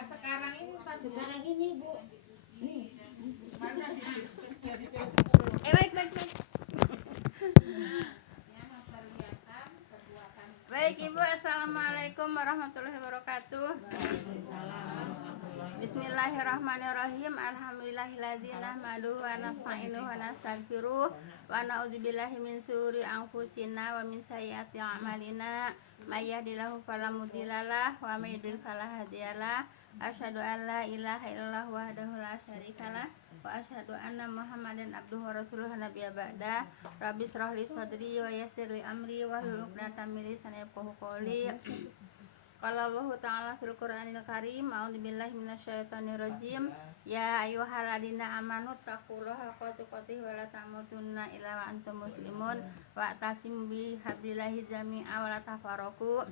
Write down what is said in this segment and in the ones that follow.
Sekarang ini Bu. Nih. Baik. Baik Ibu, assalamualaikum warahmatullahi wabarakatuh. Bismillahirrahmanirrahim. Alhamdulillahilladzi nahmaduhu wa nasta'inuhu wa nastaghfiruh wa na'udzubillahi min syururi anfusina wa min sayyiati a'malina. May yahdihillahu fala mudhillalah wa may yudhlil fala hadiyalah. Asyhadu an la ilaha illallah wahdahu la syarikalah wa asyhadu anna Muhammadan abduhu wa rasuluhu nabiyya ba'da. Rabbi shrah li sadri wa yassir li amri wahlul 'uqdatam min lisani yafqahu qawli. Qala Allah ta'ala fil Qur'anil Karim, a'udzubillahi minasyaitonir rajim. Ya ayyuhalladzina amanu taqullaha haqqa tuqatih wa la tamutunna illa wa antum muslimun wa tasimu bi hablillahi jami'a wa la tafarraqu.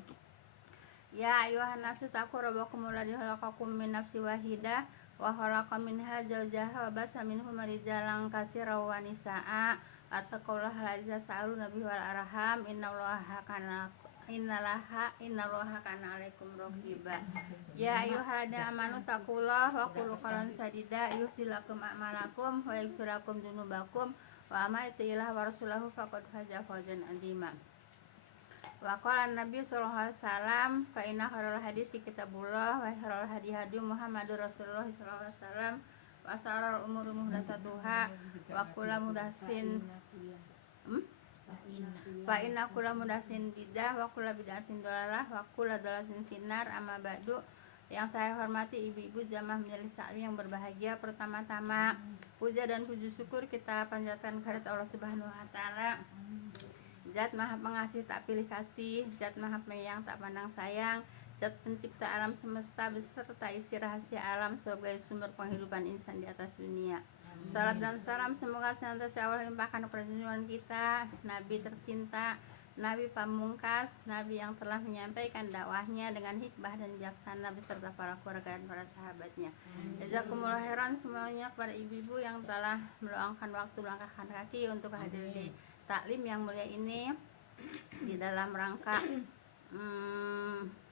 Ya ayyuhan nasu taqu rabbakumul ladzi khalaqakum min nafsin wahidah wa khalaqa minha zawjaha wa basa minhuma rijalan katsiran wa nisaa. Wattaqullaha allazi tasaaluna bihi wal arham innallaha kana alaikum raqiba. Ya ayyuhalladzina amanu taqullaha wa qulu qawlan sadida yusilakum a'malakum wa yaghfir lakum dzunubakum wa may yuti'illah wa rasulahu faqad faza fawzan 'azima. Wa qala Nabi sallallahu alaihi wasallam fa inna khairal hadisi kitabullah wa khairal hadi hadi Muhammadur Rasulullah sallallahu alaihi wasallam wa syarrul umuri muhdatsatuha wa kullu muhdatsin fa inna kullu muhdatsin bidah wa kullu bid'atin dhalalah wa kullu dhalalatin finnar. Amma ba'du. Yang saya hormati ibu-ibu jamaah majelis taklim yang berbahagia, pertama-tama puja dan puji syukur kita panjatkan kehadirat Allah Subhanahu wa taala. Zat maha pengasih tak pilih kasih, zat maha penyayang tak pandang sayang, zat pencipta alam semesta beserta isi rahasia alam sebagai sumber penghidupan insan di atas dunia. Salam dan salam semoga senantiasa Allah limpahkan kepada junjungan kita, Nabi tercinta, Nabi pamungkas, Nabi yang telah menyampaikan dakwahnya dengan hikmah dan bijaksana beserta para keluarga dan para sahabatnya. Jazakumullah khairan semuanya kepada ibu-ibu yang telah meluangkan waktu melangkahkan kaki untuk hadir di taklim yang mulia ini di dalam rangka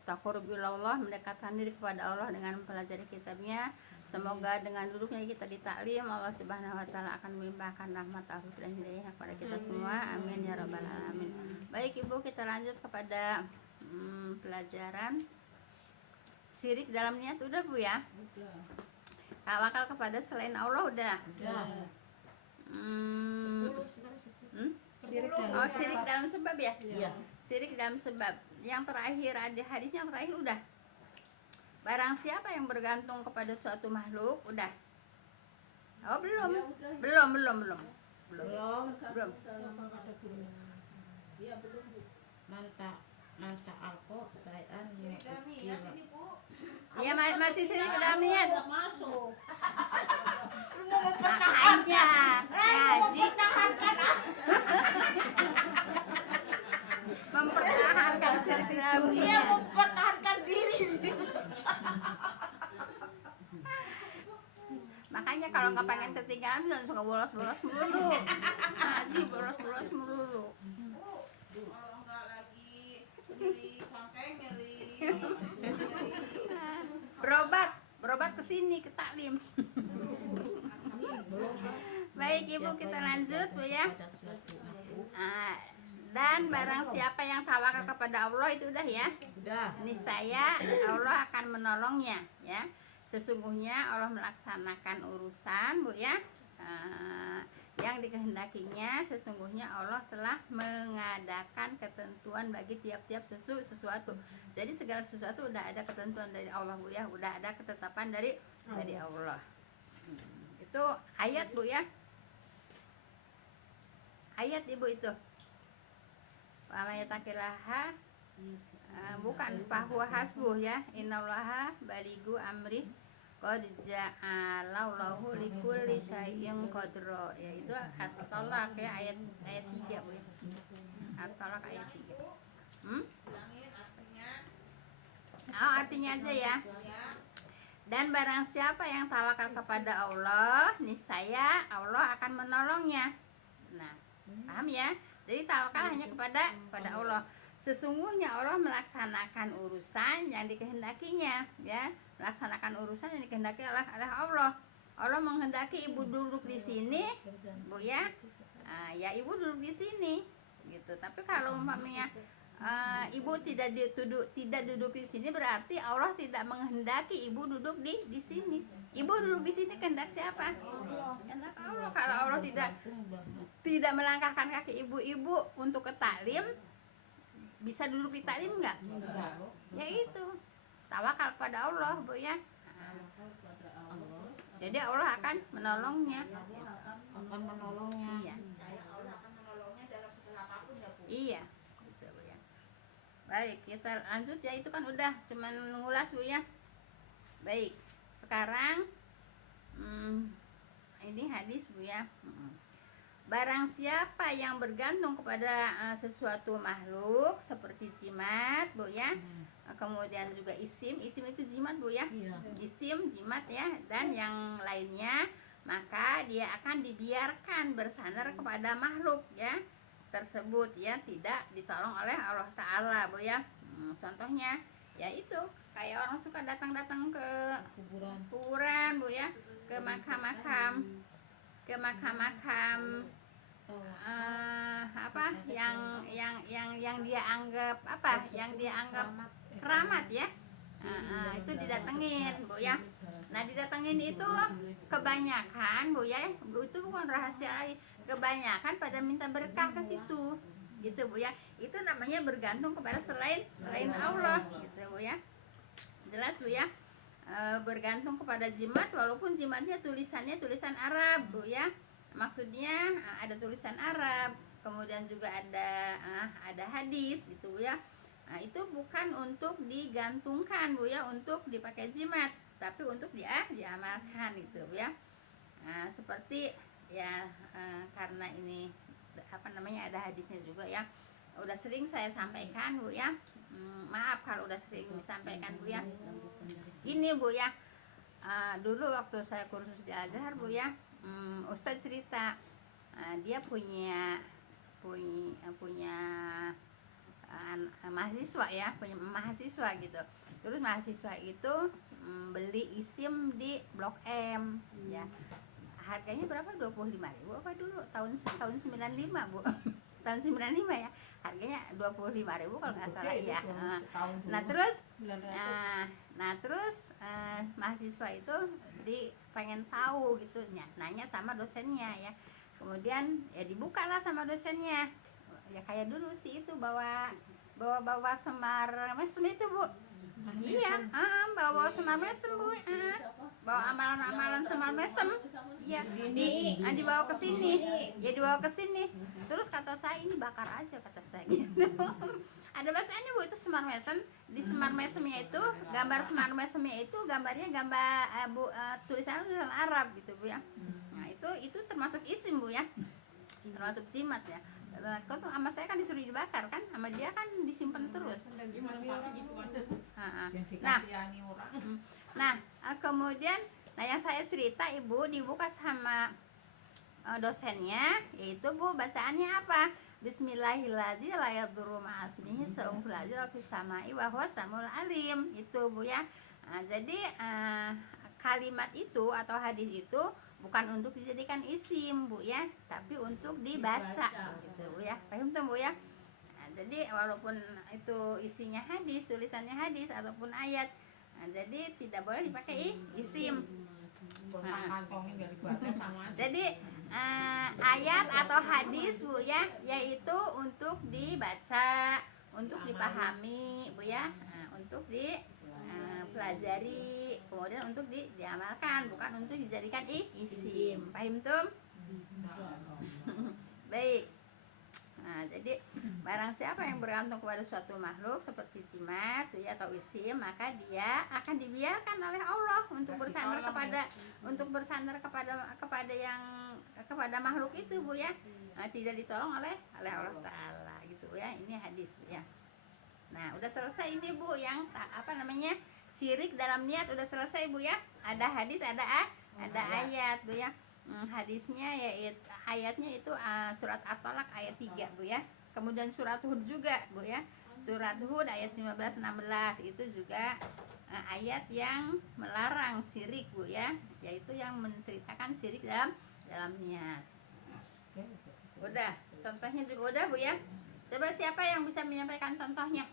taqarrubillah, mendekatkan diri kepada Allah dengan mempelajari kitabnya. Semoga dengan duduknya kita di taklim Allah Subhanahu wa taala akan melimpahkan rahmat taufik dan hidayah kepada kita semua. Amin ya rabbal alamin. Baik Ibu, kita lanjut kepada pelajaran syirik dalam niat. Udah Bu ya? Tawakal kepada selain Allah udah. Syirik dalam sebab ya? Iya. Syirik dalam sebab. Yang terakhir ada hadisnya, yang terakhir udah. Barang siapa yang bergantung kepada suatu makhluk, udah. Oh belum. Belum. Manta alko sayan ya masih syirik dalam niat. Masuk. Makanya ngaji mempertahankan syirik dalam niat. Dia mempertahankan diri. Makanya kalau nggak pengen ketinggalan jangan suka bolos-bolos melulu. Ngaji bolos-bolos melulu. Kalau nggak lagi nyeri sampai nyeri. Berobat ke sini ke taklim. Baik Ibu, kita lanjut Bu ya. Dan barang siapa yang tawakal kepada Allah itu udah ya. Niscaya Allah akan menolongnya ya. Sesungguhnya Allah melaksanakan urusan Bu ya. Yang dikehendakinya, sesungguhnya Allah telah mengadakan ketentuan bagi tiap-tiap sesuatu. Jadi segala sesuatu udah ada ketentuan dari Allah Bu ya, udah ada ketetapan dari Allah. Itu ayat Bu ya. Ayat Ibu itu. Wa may yattaqillaha bukan fahuwa hasbuh ya. Innallaha balighu amri qad ja'alallahu likulli syai'in qadra. Ya itu At-Talaq ya, ayat 3 Bu ya. At-Talaq ayat 3. Artinya aja ya. Dan barang siapa yang tawakal kepada Allah, niscaya Allah akan menolongnya. Nah, paham ya? Jadi tawakal hanya kepada Allah. Sesungguhnya Allah melaksanakan urusan yang dikehendakinya, ya, melaksanakan urusan yang dikehendaki oleh Allah. Allah menghendaki ibu duduk di sini, Bu ya. Ya ibu duduk di sini, gitu. Tapi kalau umpamanya ibu tidak duduk di sini, berarti Allah tidak menghendaki ibu duduk di sini. Ibu duduk di sini kehendak siapa? Kehendak Allah. Kalau Allah tidak melangkahkan kaki ibu-ibu untuk ke taklim, bisa duduk di taklim nggak? Ya itu tawakal kepada Allah, Bu ya. Jadi Allah akan menolongnya. Akan menolongnya. Iya. Allah akan menolongnya dalam segala apapun ya Bu. Iya. Gitu, Bu ya. Baik, kita lanjut ya, itu kan udah cuma ngulas, Bu ya. Baik. Sekarang ini hadis, Bu ya. Barang siapa yang bergantung kepada sesuatu makhluk seperti jimat, Bu ya. Kemudian juga isim itu jimat, Bu ya. Iya. Isim, jimat ya, dan yang lainnya, maka dia akan dibiarkan bersandar kepada makhluk ya tersebut, ya, tidak ditolong oleh Allah Ta'ala, Bu ya. Contohnya ya itu kayak orang suka datang-datang ke kuburan, Bu ya, ke makam-makam apa yang dia anggap keramat ya. Itu didatengin, Bu ya. Nah, didatengin itu kebanyakan, Bu ya, itu bukan rahasia lagi, kebanyakan pada minta berkah ke situ, gitu, Bu ya. Itu namanya bergantung kepada selain Allah, gitu, Bu ya. Jelas, Bu ya. Bergantung kepada jimat, walaupun jimatnya tulisannya tulisan Arab, Bu ya. Maksudnya ada tulisan Arab, kemudian juga ada hadis, gitu, Bu ya. Nah, itu bukan untuk digantungkan, Bu ya, untuk dipakai jimat, tapi untuk diamalkan, gitu, Bu ya. Nah, seperti ya, karena ini ada hadisnya juga ya, udah sering saya sampaikan, Bu ya. Maaf kalau udah sering disampaikan, Bu ya. Ini, Bu ya, dulu waktu saya kursus di Azhar, Bu ya, Ustadz cerita, dia punya mahasiswa ya, punya mahasiswa gitu. Terus mahasiswa itu beli isim di Blok M ya. Harganya berapa? 25.000 apa dulu? Tahun 95, Bu. Tahun 95 ya. Harganya 25.000 kalau nggak salah ya. Nah, terus mahasiswa itu pengen tahu gitu, nanya sama dosennya ya. Kemudian ya dibukalah sama dosennya. Ya kayak dulu sih itu bawa semar mesem itu, Bu. Iya, bawa semar mesem, Bu. Bawa amalan-amalan semar mesem. Iya, dibawa ke sini. Ya dibawa ke sini. Terus kata saya, ini bakar aja, kata saya gitu. Ada bahasanya, Bu, itu semar mesem. Di semar mesemnya itu, gambar semar mesemnya itu gambarnya tulisan Arab gitu, Bu ya. Nah, itu termasuk isim, Bu ya. Termasuk jimat ya. Kau tuh sama saya kan disuruh dibakar kan, sama dia kan disimpan terus. Nah, kemudian yang saya cerita, Ibu dibuka sama dosennya, yaitu, Bu, bacaannya apa? Bismillahirrahmanirrahim, la yadurru ma'asmihi shay'un fil ardi wa fis samai wa huwas samiul alim. Itu, Bu ya. Jadi kalimat itu atau hadis itu bukan untuk dijadikan isim, Bu ya, tapi untuk dibaca, gitu, Bu ya. Paham tuh, Bu ya? Nah, jadi walaupun itu isinya hadis, tulisannya hadis ataupun ayat, jadi tidak boleh dipakai isim. Jadi ayat atau hadis, Bu ya, yaitu untuk dibaca, untuk dipahami, Bu ya, untuk dipelajari, kemudian untuk diamalkan, bukan untuk dijadikan isim. Paham tuh? Baik. Nah, jadi barang siapa yang bergantung kepada suatu makhluk seperti jimat ya, atau isim, maka dia akan dibiarkan oleh Allah untuk bersandar kepada makhluk itu, Bu ya. Tidak ditolong oleh Allah Ta'ala, gitu, Bu ya. Ini hadis, Bu ya. Nah, udah selesai ini, Bu, yang syirik dalam niat udah selesai, Bu ya. Ada hadis, ada ayat, Bu ya. Hadisnya yaitu ayatnya itu surat At-Tolak ayat 3, Bu ya. Kemudian surat Hud juga, Bu ya. Surat Hud ayat 15-16 itu juga ayat yang melarang syirik Bu ya, yaitu yang menceritakan syirik dalam niat. Udah, contohnya juga udah Bu ya. Coba siapa yang bisa menyampaikan contohnya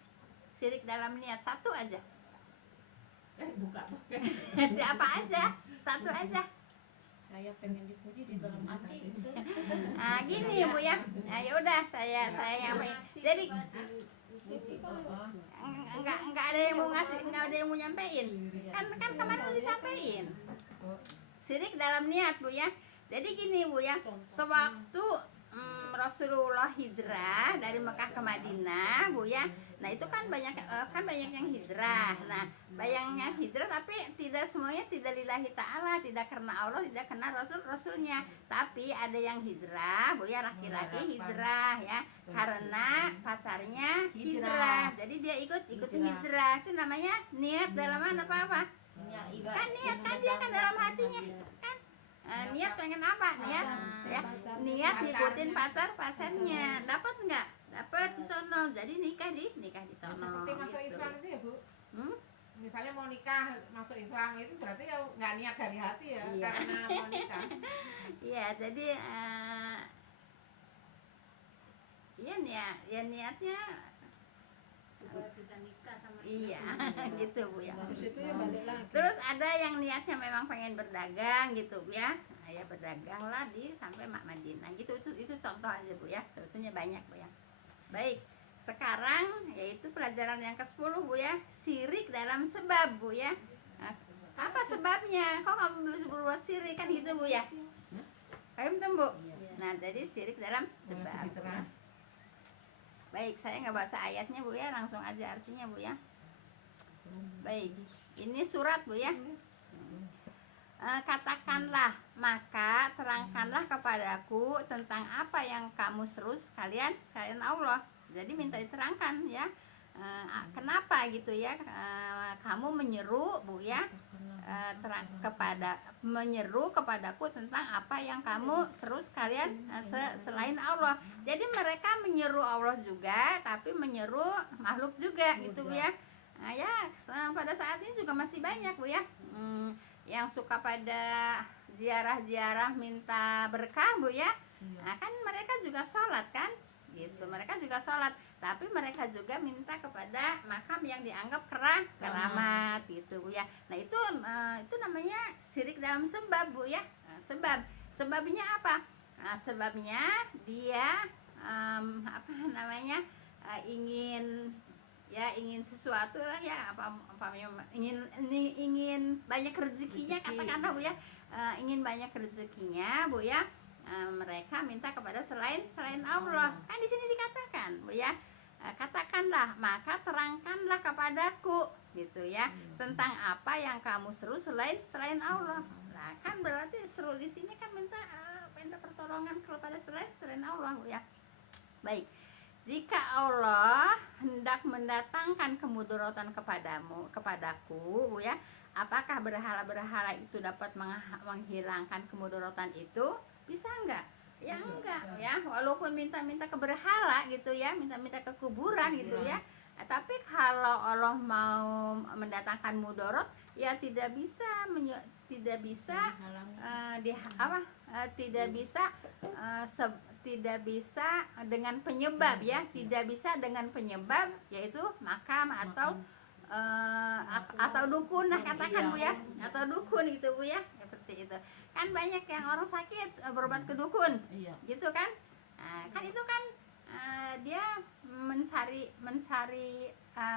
syirik dalam niat, satu aja. Buka. Siapa aja, satu aja. Saya pengen dipuji di dalam hati. Nah gini Bu ya, nah, ya udah saya yang jadi enggak ada yang mau ngasih, enggak ada yang mau nyampein, kan kemarin udah disampaikan syirik dalam niat Bu ya. Jadi gini Bu ya, sewaktu Rasulullah hijrah dari Mekah ke Madinah Bu ya. Nah itu kan banyak yang hijrah. Nah bayangnya hijrah tapi tidak semuanya tidak lillahi ta'ala, tidak karena Allah, tidak karena Rasulnya. Tapi ada yang hijrah Bu ya, laki-laki hijrah ya, karena pasarnya hijrah. Jadi dia ikutin hijrah. Itu namanya niat dalam apa? Kan niat kan dia kan dalam hatinya kan. Niat pengen apa? Niat ngikutin pasarnya. Dapat nggak? Dapat di sono. Jadi nikah di sono. Seperti masuk Gitu. Islam itu ya Bu. Hmm? Misalnya mau nikah masuk Islam itu berarti ya nggak niat dari hati ya, Iya. karena mau nikah. Iya, jadi niatnya kita nikah sama iya gitu Bu ya. Terus ada yang niatnya memang pengen berdagang gitu Bu ya. Nah, ya berdagang lah sampai Madinah gitu. Itu contoh aja Bu ya. Sebetulnya banyak Bu ya. Baik, sekarang yaitu pelajaran yang ke-10 Bu ya, syirik dalam sebab Bu ya. Nah, apa sebabnya? Kok kamu bisa berbuat syirik kan gitu Bu ya? Paham tuh Bu? Nah, jadi syirik dalam sebab. Baik, saya nggak bahasa ayatnya Bu ya, langsung aja artinya Bu ya. Baik, ini surat Bu ya. Katakanlah, maka terangkanlah kepadaku tentang apa yang kamu seru sekalian Allah. Jadi minta diterangkan ya. Kenapa gitu ya? Kamu menyeru Bu ya, menyeru kepadaku tentang apa yang kamu seru sekalian selain Allah. Jadi mereka menyeru Allah juga, tapi menyeru makhluk juga gitu Bu ya. Nah, ya pada saat ini juga masih banyak Bu ya, yang suka pada ziarah-ziarah minta berkah Bu ya. Nah, kan mereka juga sholat kan gitu, mereka juga sholat, tapi mereka juga minta kepada makam yang dianggap keramat gitu Bu ya. Nah itu namanya syirik dalam sebab Bu ya. Sebabnya apa? Sebabnya dia ingin sesuatu lah ya, ingin banyak rezekinya katakanlah Bu ya. Ingin banyak rezekinya Bu ya. Mereka minta kepada selain Allah. Kan di sini dikatakan Bu ya, katakanlah maka terangkanlah kepadaku gitu ya, tentang apa yang kamu seru selain Allah. Nah kan berarti seru di sini kan minta pertolongan kepada selain Allah Bu ya. Baik, jika Allah hendak mendatangkan kemudaratan kepadaku Bu ya, apakah berhala-berhala itu dapat menghilangkan kemudaratan itu? Bisa enggak? Ya enggak ya, walaupun minta-minta ke berhala gitu ya, minta-minta ke kuburan gitu ya. Tapi kalau Allah mau mendatangkan mudarat ya tidak bisa dengan penyebab ya, tidak bisa dengan penyebab yaitu makam atau dukun lah katakan Bu ya, atau dukun gitu Bu ya, seperti itu. Kan banyak yang orang sakit berobat ke dukun gitu kan. Nah, kan itu kan dia mencari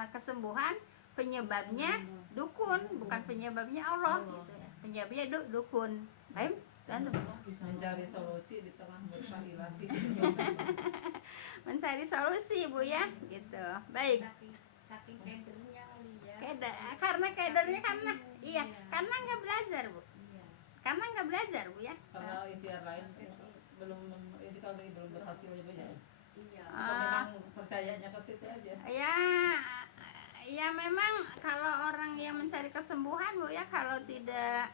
kesembuhan, penyebabnya dukun, bukan penyebabnya Allah gitu ya. Penyebabnya dukun. Baik, dan mencari solusi di tengah berkah ilahi. mencari solusi Bu ya, gitu. Baik. Saking kedernya kali ya. Karena karena nggak belajar Bu. Karena nggak belajar Bu ya. Karena ikhtiar lain belum berhasil ya Bu ya. Ah. Memang percayanya ke situ aja. Ya memang kalau orang yang mencari kesembuhan Bu ya, kalau tidak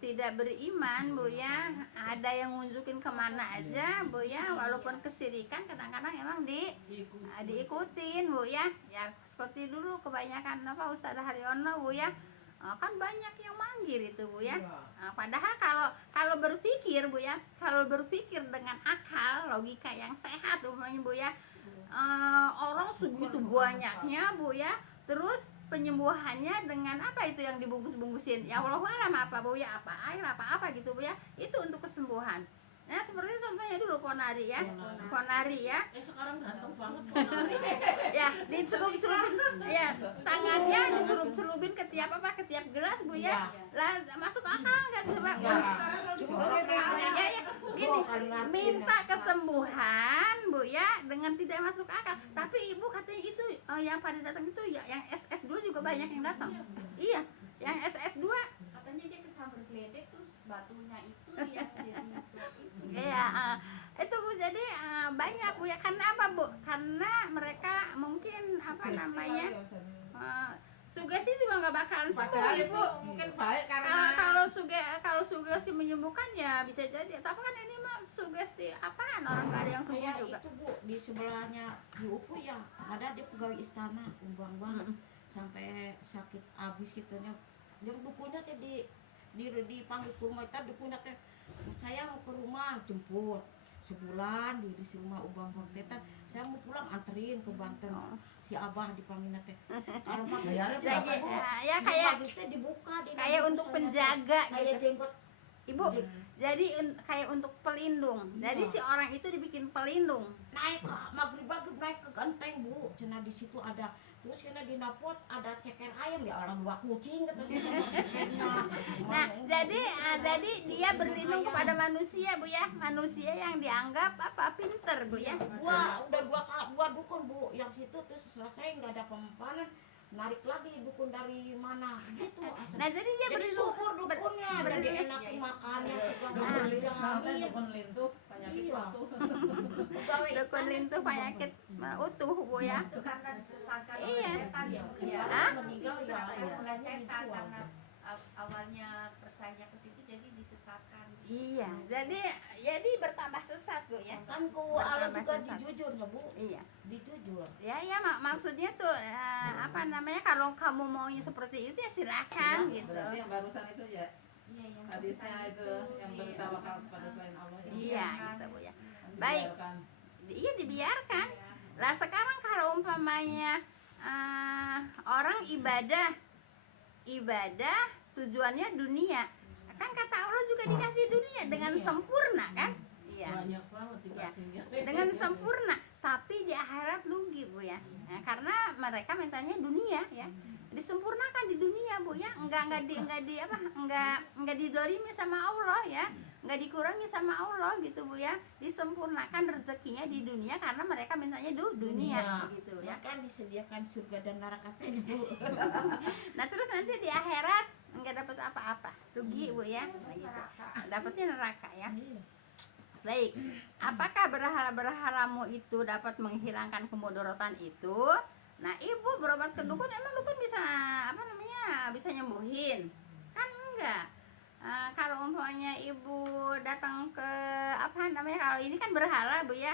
tidak beriman Bu ya, ada yang nunjukin kemana aja Bu ya, walaupun kesirikan kadang-kadang emang diikutin Bu ya. Ya seperti dulu kebanyakan apa Ustazah Haryono Bu ya, kan banyak yang manggil itu Bu ya. Padahal kalau berpikir Bu ya, kalau berpikir dengan akal logika yang sehat umumnya Bu ya, orang segitu banyaknya Bu ya, terus penyembuhannya dengan apa itu yang dibungkus-bungkusin, ya Allah alam apa Bu ya, apa air apa gitu Bu ya, itu untuk kesembuhan. Nah seperti contohnya dulu ponari ya, ponari ya, Sekarang ganteng banget ponari. ya diselup-selupin, ya tangannya diselup-selupin ke tiap gelas Bu ya, lah masuk akal nggak sebab ya gini, minta kesembuhan Bu ya dengan tidak masuk akal, tapi ibu katanya itu yang pada datang itu ya yang SS2 juga banyak yang datang, iya yang SS2 Katanya dia kesambar geledek terus batunya itu yang jadi ya itu Bu, jadi banyak Bu ya, karena apa Bu, karena mereka mungkin apa namanya sugesti juga nggak bakalan sembuh Padahal itu Ibu. mungkin baik karena Kalau sugesti menyembuhkan ya bisa jadi, tapi kan ini mah sugesti apaan, orang nggak ada yang sembuh kayak juga. itu Bu, di sebelahnya di Upu ya ada dia pegawai istana umbang banget sampai sakit abis gitunya, yang dukunya teh dipanggil ke rumah, tadi dukunya teh saya mau ke rumah jemput sebulan di rumah ubang bang teh, saya mau pulang anterin ke Banten. Si Abah dipanggil teh kalau maghrib Jadi ya maghrib teh dibuka kayak untuk penjaga kayak gitu jenggot Ibu, jadi kayak untuk pelindung, jadi si orang itu dibikin pelindung. naik ke maghrib naik ke genteng Bu, cina di situ ada, terus kena di napot ada ceker ayam, ya orang dua kucing gitu. Nah jadi dia berlindung kepada manusia Bu ya, manusia yang dianggap apa pinter Bu ya. Wah udah dua dukun Bu yang situ, terus selesai nggak ada pemempanan, narik lagi dukun dari mana gitu. Nah jadi dia jadi berlindung, subur dukunnya, jadi enakin makannya segala Dukun lintuh penyakit Iya. waktu. pegawai dukun istana lintuh penyakit utuh Bu ya. itu karena disesatkan oleh Iya. setan ya Bu ya. Hah? meninggal ya Disesatkan oleh setan dijual. karena awalnya percaya ke situ jadi disesatkan. Iya, jadi bertambah sesat Bu ya. kan ku Allah juga Sesat. dijujur ya Bu, Iya. dijujur. Ya maksudnya tuh apa namanya, kalau kamu maunya seperti itu ya silakan gitu. Berarti yang barusan itu ya Iya yang hadisnya barusan itu yang iya. bertawakal kepada selain Allah ya. Iya gitu Bu ya. Baik. Dibiarkan. Iya dibiarkan. Lah sekarang kalau umpamanya orang ibadah tujuannya dunia, kan kata Allah juga dikasih dunia dengan sempurna kan? Iya. Banyak banget dikasihnya. Dengan sempurna, tapi di akhirat lugi Bu ya. Nah, karena mereka mintanya dunia ya, disempurnakan di dunia Bu ya, enggak didolimi sama Allah ya, enggak dikurangi sama Allah gitu Bu ya, disempurnakan rezekinya di dunia karena mereka mintanya dunia gitu ya. Kan disediakan surga dan neraka teh Bu. Nah terus nanti di akhirat enggak dapat apa-apa, rugi Bu ya, nah, gitu. Dapatnya neraka ya. Baik, apakah berhala-berhalamu itu dapat menghilangkan kemudorotan itu? Nah, ibu berobat ke dukun, emang dukun bisa bisa nyembuhin? Kan enggak. Kalau umpamanya ibu datang ke kalau ini kan berhala Bu ya.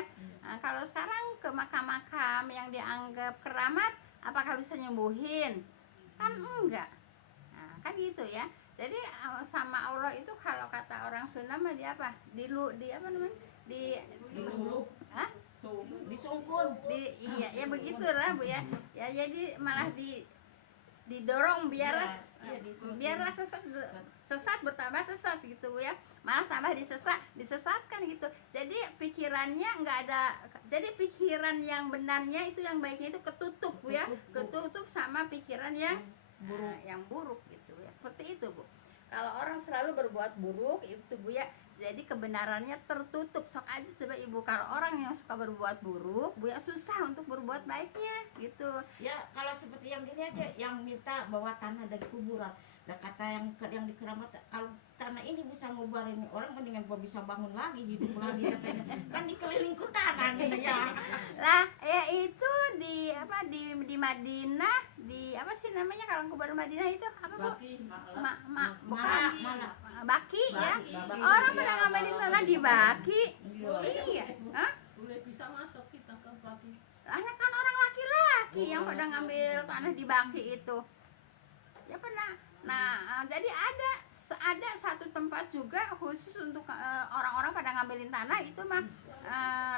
Kalau sekarang ke makam-makam yang dianggap keramat, apakah bisa nyembuhin? Kan enggak. Nah, kan gitu ya. Jadi sama Allah itu kalau kata orang Sunda mah di apa? Hah? Disungkun. Iya ya begitulah Bu ya. Ya jadi malah didorong biarlah sesat bertambah sesat gitu Bu ya. Malah tambah disesatkan gitu. Jadi pikirannya enggak ada, jadi pikiran yang benarnya itu, yang baiknya itu ketutup Bu ya. Ketutup sama pikiran yang buruk gitu ya. Seperti itu Bu. Kalau orang selalu berbuat buruk itu Bu ya, jadi kebenarannya tertutup. Sok aja coba ibu, kalau orang yang suka berbuat buruk Bu ya, susah untuk berbuat baiknya gitu. Ya kalau seperti yang gini aja, yang minta bawa tanah dari kuburan. Nah kata yang di keramat, kalau tanah ini bisa ngubarin orang, mendingan gua bisa bangun lagi, hidup lagi katanya. Kan dikelilingku tanah gitu ya. Lah ya itu di Madinah, di apa sih namanya kalau kubur Madinah itu apa Bu? Malah. ya. Orang pada ngambilin tanah di Baki. Iya. Hah? Boleh bisa masuk kita ke Baki. Anak kan orang laki-laki yang pada ngambil tanah di Baki itu. Ya pernah. Nah, jadi ada satu tempat juga khusus untuk orang-orang pada ngambilin tanah itu mah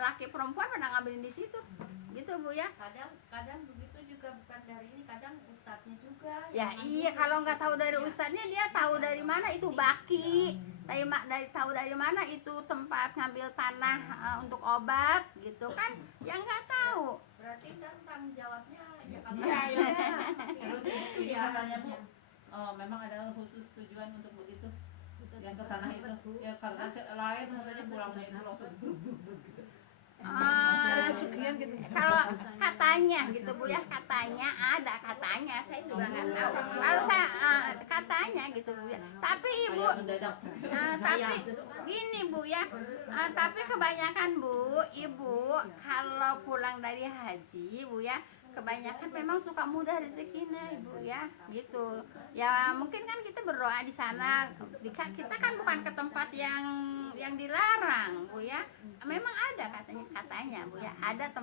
laki perempuan pada ngambilin di situ. Gitu Bu ya. Kadang begitu juga, bukan dari ini, kadang ustadznya juga Ya yang iya, ngambil. kalau nggak tahu dari Iya. ustadznya dia tahu dari mana itu Baki. Tahu dari mana itu tempat ngambil tanah untuk obat gitu kan. Ya nggak tahu. Berarti kan tanggung jawabnya ya kalau Iya, iya. Terus ini Iya. katanya Bu, memang ada khusus tujuan untuk begitu yang ke sana itu ya karena lain makanya pulangnya itu langsung gitu. Kalau katanya gitu Bu ya, katanya saya juga nggak tahu. Kalau saya katanya gitu Bu ya. Tapi Ibu, Kayak mendadak. tapi gini Bu ya, tapi kebanyakan Bu, Ibu kalau pulang dari haji Bu ya, kebanyakan memang suka mudah rezekinya Ibu ya, gitu. Ya mungkin kan kita berdoa di sana, kita kan bukan ke tempat yang dilarang Bu ya. Memang ada katanya Bu ya, ada tempat